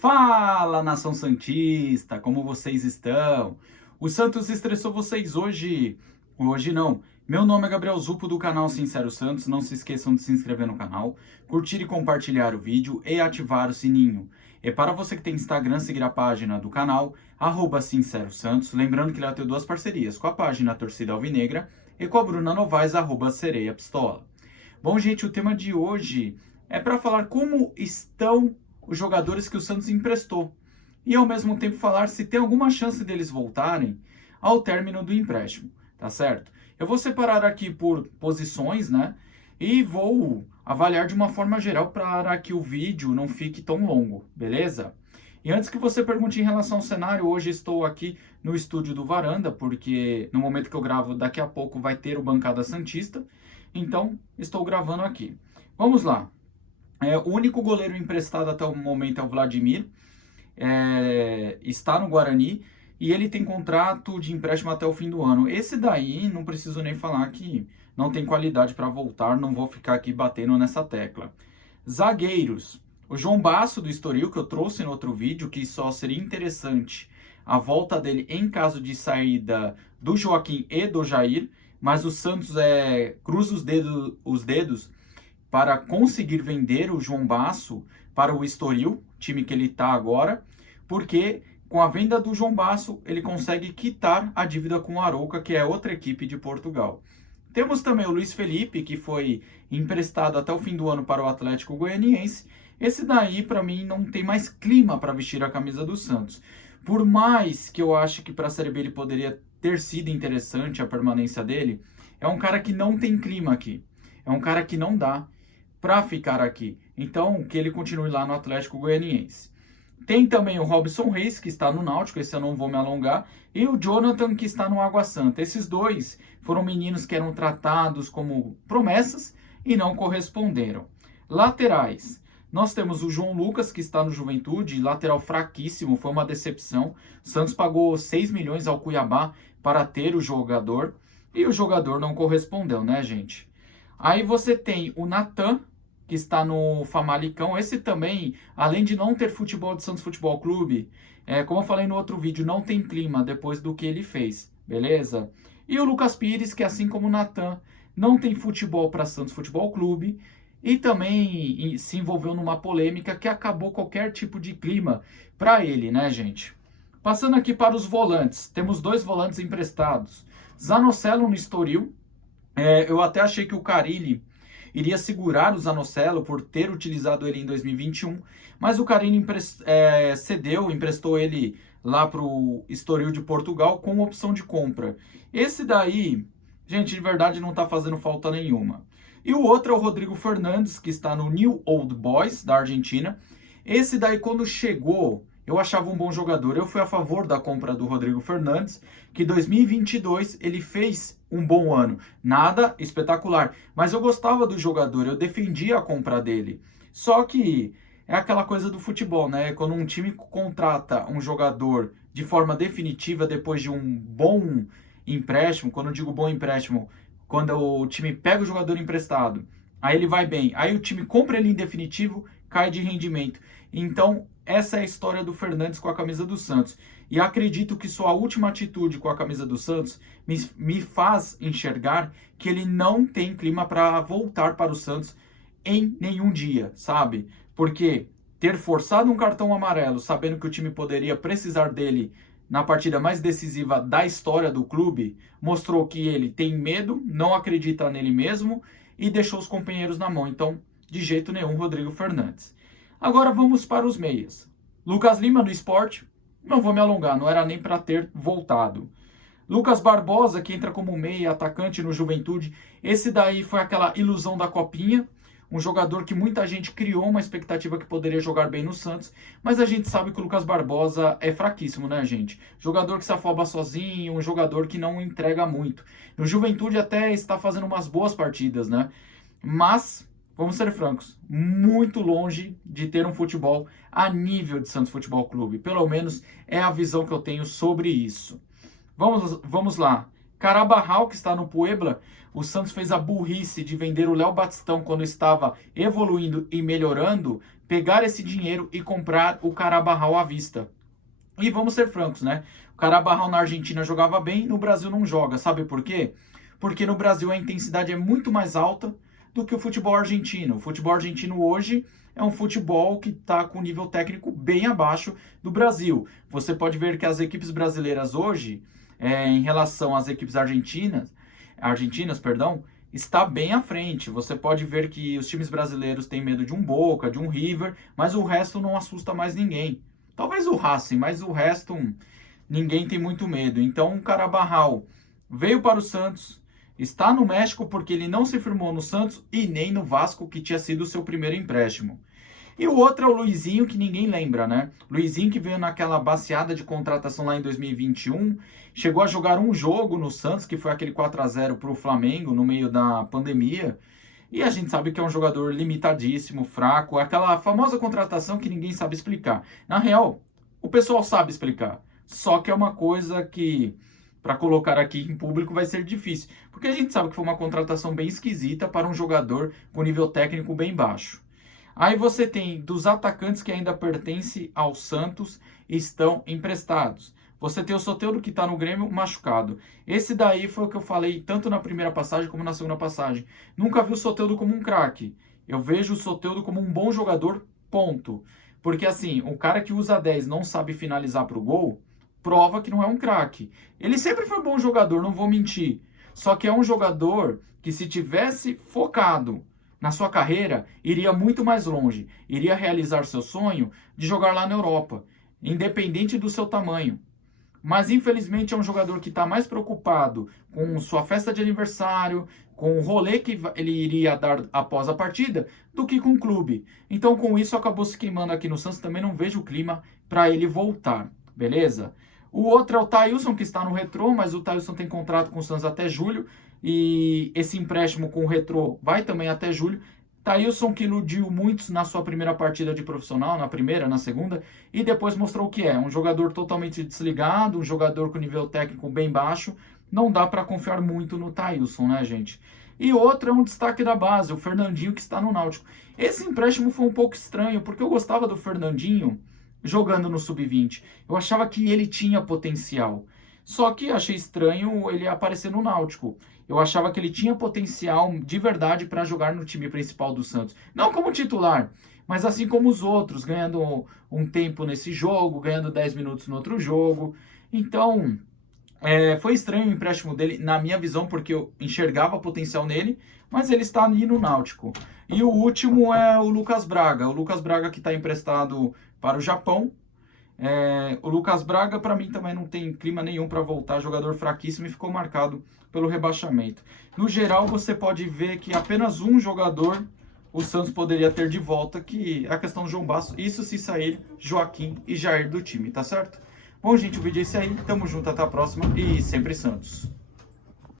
Fala, nação santista, como vocês estão? O Santos estressou vocês hoje? Hoje não. Meu nome é Gabriel Zupo do canal Sincero Santos. Não se esqueçam de se inscrever no canal, curtir e compartilhar o vídeo e ativar o sininho. E para você que tem Instagram, seguir a página do canal, @Sincero Santos. Lembrando que lá tem duas parcerias, com a página Torcida Alvinegra e com a Bruna Novaes, @Sereia Pistola. Bom, gente, o tema de hoje é para falar como estão os jogadores que o Santos emprestou e ao mesmo tempo falar se tem alguma chance deles voltarem ao término do empréstimo, tá certo? Eu vou separar aqui por posições, né? E vou avaliar de uma forma geral para que o vídeo não fique tão longo, beleza? E antes que você pergunte em relação ao cenário, hoje estou aqui no estúdio do Varanda, porque no momento que eu gravo, daqui a pouco vai ter o Bancada Santista, então estou gravando aqui. Vamos lá. O único goleiro emprestado até o momento é o Vladimir, está no Guarani e ele tem contrato de empréstimo até o fim do ano. Esse daí, não preciso nem falar que não tem qualidade para voltar, não vou ficar aqui batendo nessa tecla. Zagueiros, o João Basso do Estoril, que eu trouxe no outro vídeo, que só seria interessante a volta dele em caso de saída do Joaquim e do Jair, mas o Santos cruza os dedos para conseguir vender o João Basso para o Estoril, time que ele está agora, porque com a venda do João Basso ele consegue quitar a dívida com o Arouca, que é outra equipe de Portugal. Temos também o Luiz Felipe, que foi emprestado até o fim do ano para o Atlético Goianiense. Esse daí, para mim, não tem mais clima para vestir a camisa do Santos. Por mais que eu ache que para a Série B ele poderia ter sido interessante a permanência dele, é um cara que não tem clima aqui. É um cara que não dá para ficar aqui. Então, que ele continue lá no Atlético Goianiense. Tem também o Robson Reis, que está no Náutico, esse eu não vou me alongar, e o Jonathan, que está no Água Santa. Esses dois foram meninos que eram tratados como promessas e não corresponderam. Laterais. Nós temos o João Lucas, que está no Juventude, lateral fraquíssimo, foi uma decepção. O Santos pagou 6 milhões ao Cuiabá para ter o jogador, e o jogador não correspondeu, né, gente? Aí você tem o Natan, que está no Famalicão. Esse também, além de não ter futebol do Santos Futebol Clube, como eu falei no outro vídeo, não tem clima depois do que ele fez, beleza? E o Lucas Pires, que assim como o Natan, não tem futebol para Santos Futebol Clube e também se envolveu numa polêmica que acabou qualquer tipo de clima para ele, né, gente? Passando aqui para os volantes, temos dois volantes emprestados. Zanocelo no Estoril. Eu até achei que o Carille iria segurar o Zanocelo por ter utilizado ele em 2021, mas o Carille emprestou ele lá para o Estoril de Portugal com opção de compra. Esse daí, gente, de verdade não está fazendo falta nenhuma. E o outro é o Rodrigo Fernandes, que está no New Old Boys, da Argentina. Esse daí, quando chegou, eu achava um bom jogador. Eu fui a favor da compra do Rodrigo Fernandes, que em 2022 ele fez um bom ano. Nada espetacular, mas eu gostava do jogador, eu defendia a compra dele. Só que é aquela coisa do futebol, né? Quando um time contrata um jogador de forma definitiva depois de um bom empréstimo, quando eu digo bom empréstimo, quando o time pega o jogador emprestado, aí ele vai bem, aí o time compra ele em definitivo, cai de rendimento. Então, essa é a história do Fernandes com a camisa do Santos. E acredito que sua última atitude com a camisa do Santos me faz enxergar que ele não tem clima para voltar para o Santos em nenhum dia, sabe? Porque ter forçado um cartão amarelo, sabendo que o time poderia precisar dele na partida mais decisiva da história do clube, mostrou que ele tem medo, não acredita nele mesmo e deixou os companheiros na mão. Então, de jeito nenhum, Rodrigo Fernandes. Agora vamos para os meias. Lucas Lima no Sport, não vou me alongar, não era nem para ter voltado. Lucas Barbosa, que entra como meia atacante no Juventude, esse daí foi aquela ilusão da copinha, um jogador que muita gente criou uma expectativa que poderia jogar bem no Santos, mas a gente sabe que o Lucas Barbosa é fraquíssimo, né, gente? Jogador que se afoba sozinho, um jogador que não entrega muito. No Juventude até está fazendo umas boas partidas, né? Mas, vamos ser francos, muito longe de ter um futebol a nível de Santos Futebol Clube. Pelo menos é a visão que eu tenho sobre isso. Vamos lá. Carabarral, que está no Puebla, o Santos fez a burrice de vender o Léo Batistão quando estava evoluindo e melhorando pegar esse dinheiro e comprar o Carabarral à vista. E vamos ser francos, né? O Carabarral na Argentina jogava bem, no Brasil não joga. Sabe por quê? Porque no Brasil a intensidade é muito mais alta do que o futebol argentino. O futebol argentino hoje é um futebol que está com nível técnico bem abaixo do Brasil. Você pode ver que as equipes brasileiras hoje, em relação às equipes argentinas, está bem à frente. Você pode ver que os times brasileiros têm medo de um Boca, de um River, mas o resto não assusta mais ninguém. Talvez o Racing, mas o resto ninguém tem muito medo. Então o Carabarral veio para o Santos, está no México porque ele não se firmou no Santos e nem no Vasco, que tinha sido o seu primeiro empréstimo. E o outro é o Luizinho, que ninguém lembra, né? Luizinho que veio naquela baciada de contratação lá em 2021, chegou a jogar um jogo no Santos, que foi aquele 4-0 para o Flamengo no meio da pandemia. E a gente sabe que é um jogador limitadíssimo, fraco, aquela famosa contratação que ninguém sabe explicar. Na real, o pessoal sabe explicar, só que é uma coisa que, para colocar aqui em público, vai ser difícil. Porque a gente sabe que foi uma contratação bem esquisita para um jogador com nível técnico bem baixo. Aí você tem dos atacantes que ainda pertencem ao Santos e estão emprestados. Você tem o Soteldo que está no Grêmio machucado. Esse daí foi o que eu falei tanto na primeira passagem como na segunda passagem. Nunca vi o Soteldo como um craque. Eu vejo o Soteldo como um bom jogador, ponto. Porque assim, o cara que usa 10 não sabe finalizar para o gol, prova que não é um craque. Ele sempre foi bom jogador, não vou mentir. Só que é um jogador que, se tivesse focado na sua carreira, iria muito mais longe. Iria realizar seu sonho de jogar lá na Europa, independente do seu tamanho. Mas infelizmente é um jogador que está mais preocupado com sua festa de aniversário, com o rolê que ele iria dar após a partida, do que com o clube. Então com isso acabou se queimando aqui no Santos, também não vejo o clima para ele voltar, beleza? O outro é o Thailson, que está no Retrô, mas o Thailson tem contrato com o Santos até julho, e esse empréstimo com o Retrô vai também até julho. Thailson que iludiu muitos na sua primeira partida de profissional, na primeira, na segunda, e depois mostrou o que é. Um jogador totalmente desligado, um jogador com nível técnico bem baixo. Não dá para confiar muito no Thailson, né, gente? E outro é um destaque da base, o Fernandinho, que está no Náutico. Esse empréstimo foi um pouco estranho, porque eu gostava do Fernandinho jogando no Sub-20. Eu achava que ele tinha potencial. Só que achei estranho ele aparecer no Náutico. Eu achava que ele tinha potencial de verdade para jogar no time principal do Santos. Não como titular, mas assim como os outros, ganhando um tempo nesse jogo, ganhando 10 minutos no outro jogo. Então, foi estranho o empréstimo dele, na minha visão, porque eu enxergava potencial nele, mas ele está ali no Náutico. E o último é o Lucas Braga. O Lucas Braga que está emprestado para o Japão. O Lucas Braga, para mim, também não tem clima nenhum para voltar, jogador fraquíssimo e ficou marcado pelo rebaixamento. No geral, você pode ver que apenas um jogador o Santos poderia ter de volta, que é a questão do João Basso, isso se sair Joaquim e Jair do time, tá certo? Bom, gente, o vídeo é esse aí, tamo junto, até a próxima e sempre Santos!